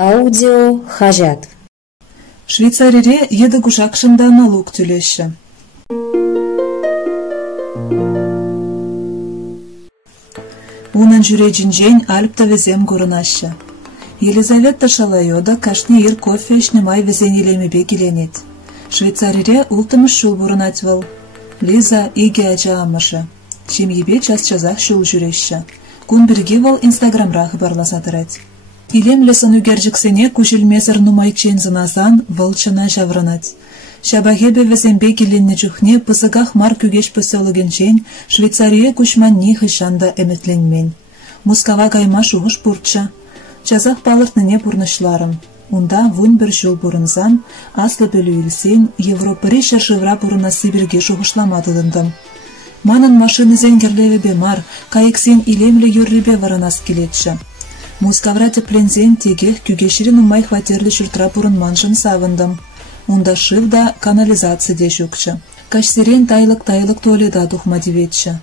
Аудио хажат. Швейцарире еді кушакшында налог түлеші. Унан жүрежін жен Альпта везем көрінашы. Елизавета Шалайода кашны ир кофе ішнемай везен елемебе келенет. Швейцарире ултымыш шул бұрынатвал. Лиза иге ажа амышы. Шемебе час-чазақ шул жүреші. Күн бірге вал инстаграмрағы барласадырад. Илемлесін үгержіксене күшілмезір нумайчен зыназан вылчына жавранат. Шабахебе везембе келенне жүхне пызығақ мар күгеш пөсілігенчен Швейцария күшман не хышанда әметленмен. Мускава кайма шуғыш бұртша. Жазақ балыртныне бұрнышларым. Унда вун бір жыл бұрынзан, аслы бөлі үлсен, Европари шаршывра бұрына Сибирге шуғышламадылындым. Манын машины зенгерлеве бемар, кайықсен илемлі юррибе варанас келетші. Мускавра теплензен тегех күгешірін умай хватерлі шүртра бұрын маншын савындым. Унда шывда канализация де жүкші. Кашсерен тайлық туаледа дұхма деветші.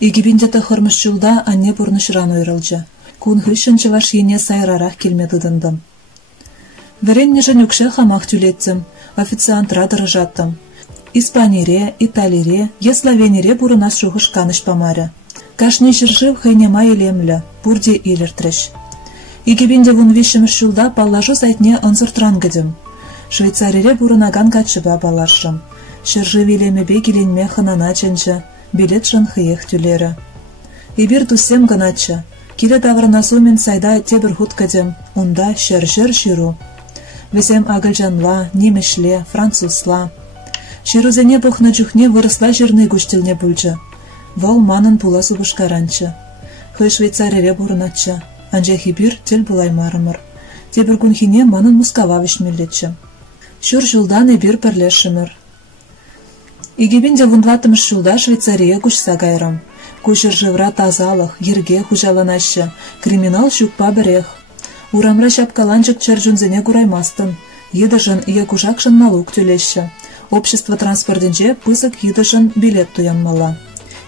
Егебінде тахырмыш жылда анне бұрнышыран ойрылжы. Күн хышынчы ваш ене сайрарақ келмедідіндім. Веренне жынюкші хамақ түлеттім, официантра дырыжаттым. Испанире, Италире, Словенире бұрынас шуғыш каныш памары. Кашны жыржыв хайнема елемлі, бұрде еліртріш. Егебінде вун вишіміш жылда паллажу сайтне ынзыртран гідім. Швейцарире бұрынаган качыба балашым. Шыржыв елемебе келенме хынана ченчі, билет жын хыех түлері. Ибір туссем гыначы. Келе давырнасу мен сайда тебір худ кідім, унда шыр-жыр шыру. Везем агылжанла, немешле, французла. Шырузене бұхны жүхне вырысла жырны гүштілне бүлжі. Вол манын пула субышкаранчы. Хый Швейцарире бұрынатчы. Анжа хибир тел бұлай марымыр. Тебір күнхине манын Мускава вишмелетчі. Шүр жылдан ебір пірлешімір. Егебінде вұнватымыш жылда Швейцария күшса гайрам. Күшір жывра тазалық, ерге хужаланашы, криминал шүкпа бірех. Урамра шапкаланчык чаржунзене күраймастын. Едіжін ие күшакшын налог түлеші. Общество транспортынже пызык едіжін билет туянмала.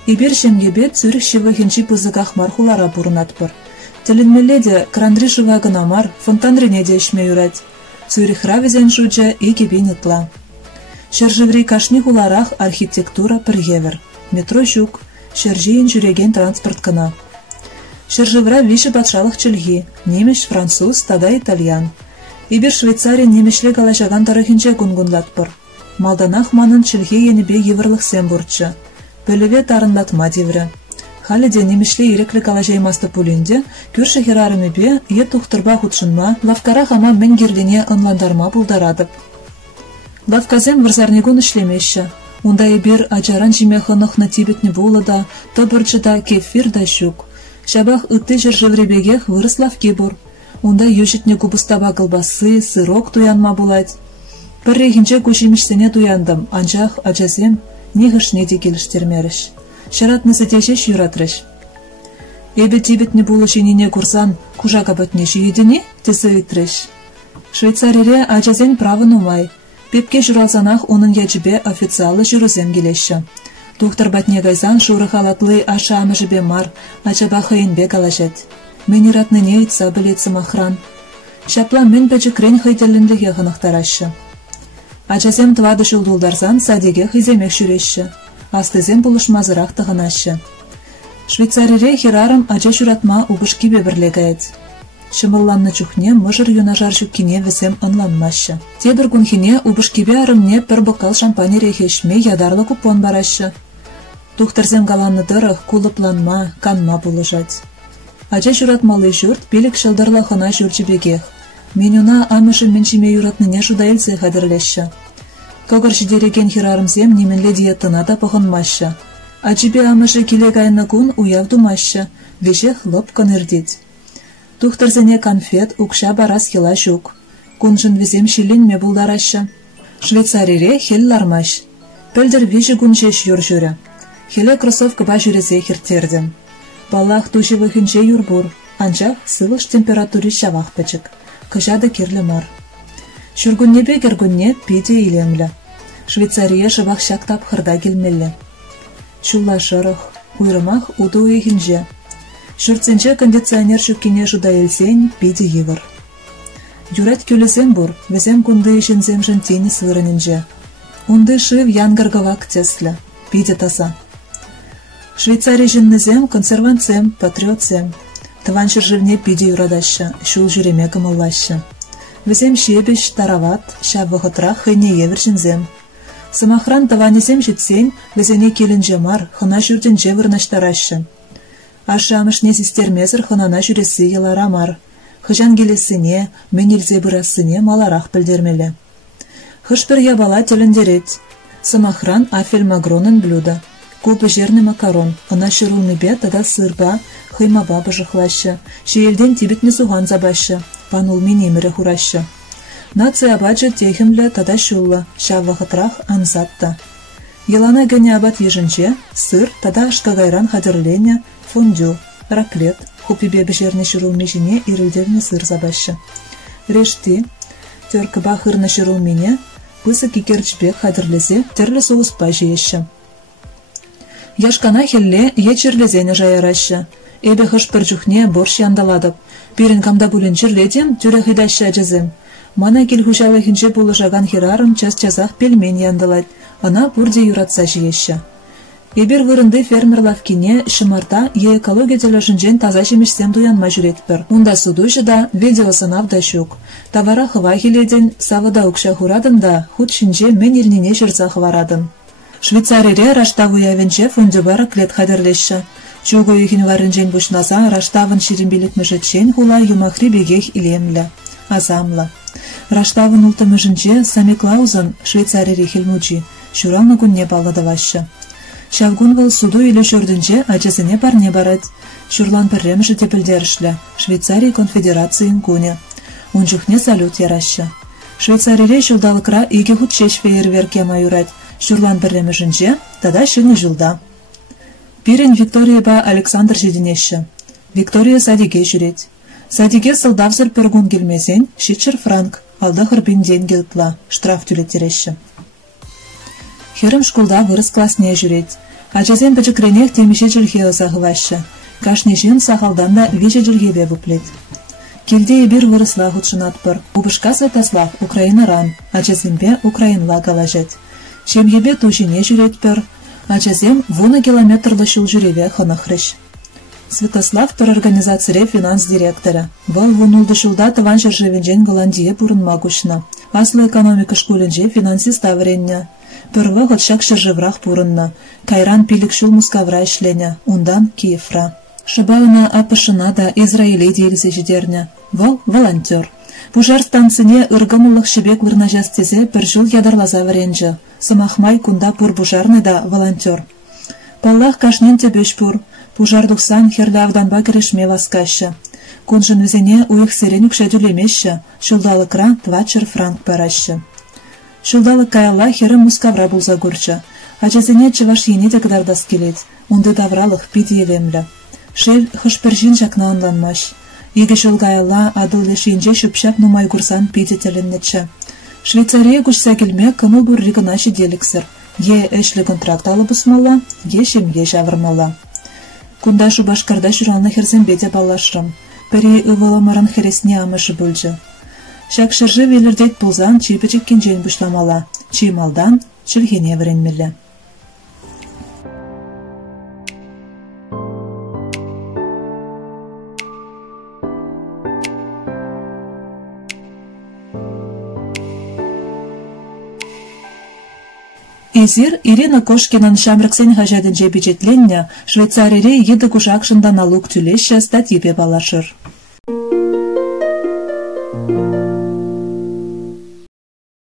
Ибір шемгебе Цюрих шивахенчи пызыгах мархулара бұрынатпыр. Теленмеледе крандри живагына мар, фонтанрине де ішме юрать. Цюрихра везен жуджа и кебен ытла. Шержеври кашни хуларах архитектура піргевер. Метро жүк, шержейін жүреген транспорт кына. Шержевра виші батшалық чілгі, немеш, француз, тада итальян. Ибір Швейцария немешле галашаган тарахинче гунгунлатпыр. Малданах манын чілгі енебе еврлық сен бұртшы. Пөлеве тарындатма деврі. Халеде немешле иреклі калажаймасты пулінде, күрші херарымебе е тұқтырба худшынма, лавкара хама мен герлене ынландарма бұлдарадып. Лавказен варзарнегун ішлемеші. Унда ебір ажаран жимеха нұхна тибетні болыда, табырчыда кефир да шук. Шабах үтті жыржывребегех вырыс лавке бұр. Унда южетне кубыстаба кылбасы, сырок туянма булайд. Бір рейхінче көшімішсене туяндым, анжақ ажазем негішне де келіштермеріш. Шаратны сетешеш юратрыш. Эбе тибетні болы женіне курсан, кужака бәтнеші едіне, тесі үтріш. Швейцарире ажазен правын умай. Пепке журалзанах оның ячібе официалы жүрізем келеші. Доктор бәтне гайзан шуры халатлы аша амыжыбе мар, ачаба хыйынбе калажет. Мен иратны не үтса білетсім ахран. Шапла мен бәчі крен хыйтелінліге ғынықтарашы. Ажазем твады шулдулдарзан садеге хыземек жүреші. Астызен бұлышмазырақ тығынашы. Швейцарире херарым ажа жүратма убышкибе бірлегайд. Шымылланны жүхне мұжыр юнажар жүккіне візем ынланмашы. Тебір күнхіне убышкибе арымне бір бұқал шампани рейхешме ядарлы купон барашы. Тухтарзем галанны дырық кулыпланма, канма бұлыжад. Ажа жүратмалы жүрт белік шылдырла хына жүрчібегех. Менюна амышы меншіме юратныне жудайлсы қадірлеші. Когыр жидереген хирарымзем неменле диетына да пұғынмашы. Ачыбе амышы келек айны күн уявдумашы, веше хлоп конырдет. Тухтарзене конфет укша барас хила жүк. Күнжын везем шиленме бұлдарашы. Швейцарире хел лармаш. Пөлдір веше күншеш юр жүрі. Хеле кроссовка ба жүрезе хертердім. Балах туши вөхінше юрбур, анчақ сывыш температури шавақ пәчік. Кыжады керлі мар. Шүргүннебе кергүнне пиде илемлі. Швейцария шывақ шак тапқырда келмелі. Шулла шырық, уйрымақ уды уйхінже. Шүртсенче кондиционер жүккене жуда елсен пиде евір. Юрат көлесен бур, везем кунды ишензем жын тени свырынынже. Унды шив янгаргавак тесле, пиде таса. Швейцария жыннызем, консервантсем, патриотсем. Тываншыр живне пиде юрадаща, шул жүреме кымыллаща. Везем шебеш, тарават, ша вахытра хыне евержінзем. Самахран таванезем жетсен, везене келінже мар, хына жүрденже вырнаштараща. Ашамышне систермезір хынана жүресі елара мар. Хыжан келесіне, мен елзе бұрасыне маларақ білдермелі. Хышпір ябала теліндерет. Самахран афель магронын блюда. Купы жерный макарон, ына шырулмебе тада сырба, хыймаба быжықлаща. Шеелден тибетні суған забаща, панул менемірі хураща. Нация абаджы техімлі тада шулла, ша вақытрах анзатта. Елана гәне абат ежінже, сыр тада ашкагайран хадырленя, фондю, раклет, хупибе бежерне шырулмежіне ирілдерне сыр забаща. Решти, тёркіба хырны шырулмене, пысы кикерчбек хадырлезе, терлі соғыспа жиеші. Яшкана хелле ечерлезене жайыраща. Эбе хышпыр жүхне борщ яндаладып. Пирин камда булин жерледем, тюре хидаща жезем. Мана кел хужалы хинже булыжаган хирарым час-часах пельмен яндалать. Ана пурде юратса жиеші. Эбер вырынды фермерлавкине шымарта е экология тележінжен таза жемешсем дуянма жүретпір. Унда судушы да, видеосынав да шук. Тавара хыва хиледен, савыда укша хурадын да, худ шинже мен елнене жырса хварадын. Швейцарире раштаву явенче фондюба раклет хадырлеші. Чугу юхин варынжен бушнаса раштавын ширинбелетмежетчен хула юмахри бегех илемлі, азамлы. Раштавын ултымыжынче сами клаузын Швейцарире хилмучи, шуралны күнне балладавашы. Шавгун выл суду или шурдынче ачасыне парне барать. Шурлан пірремші тепілдерішлі, Швейцария конфедерацийын куне. Унчухне салют ярашы. Швейцарире шулдалыкра иге худшеш фейерверке майурать. Шурлан пірремшінче, тада шыны жылда. Пирен Викторияба Александр жедінеші. Виктория садиге жүрет. Садиге сылдавзыр піргун келмесен, шитшір франк, алда хырбин ден келтла, штраф түлеттереші. Херім шкулда вырыс классне жүрет. Ачазен пәчікренех темеше жылге озағывашы. Кашне жын сахалдан да веше жылгебе бұплет. Келде ебір вырысла худшынатпыр. Убышкасы таслах Украина ран, ачазенбе Украинла галажет. Шемгебе тушине жүретпір. Ачазем вуны километрлы шул жүреве хынықрыш. Святослав пір организацире финанс директора. Вал вунулды шулда тыван жыржевенжен Голландия пурынма күшна. Аслы экономика школінже финансист авренне. Пірлы ғытшак шыржыврақ пурынна. Кайран пилік шул мускавра ішлене. Ундан Киевра. Шыбауына апышына да Израиле дейлісе жидерне. Вал волонтер. Пужар станцыне ыргымылық шебек вырнажас тезе пір жыл ядарлаза варенжі. Самахмай кунда пур пужарны да волонтер. Паллах кашнен тебеш пур. Пужар дұқсан херлі авданба кірешме васкашы. Кунжын візене уйық серен үкшәдулемеші. Шулдалықра 20 франк парашы. Шулдалық каялла херім мускавра бұлза көрчі. Ачазене чываш ене де кыдардас келет. Унды давралық пиді елемлі. Шел хышпіржін жақна онланмаш. Еге шулгайла адыл лешінже шүпшап нумай курсан пиде теленнечі. Швейцария күшса келме кымыл бұрригына шеделіксір. Е әшлі контракт алып ұсмала, е шемге жавырмала. Кунда шубашкарда шуралны херзембеде балашрым. Пәрі ывыламарын хересне амышы бүлжі. Шак шыржы велердет бұлзан чипечек кенжен бұшламала. Чималдан шілгене віренмелі. Эзир Ирина Кошкинан шамрыксен хажадынже бюджетленне Швейцарире еді кушақшында налог түлеші статьепе балашыр.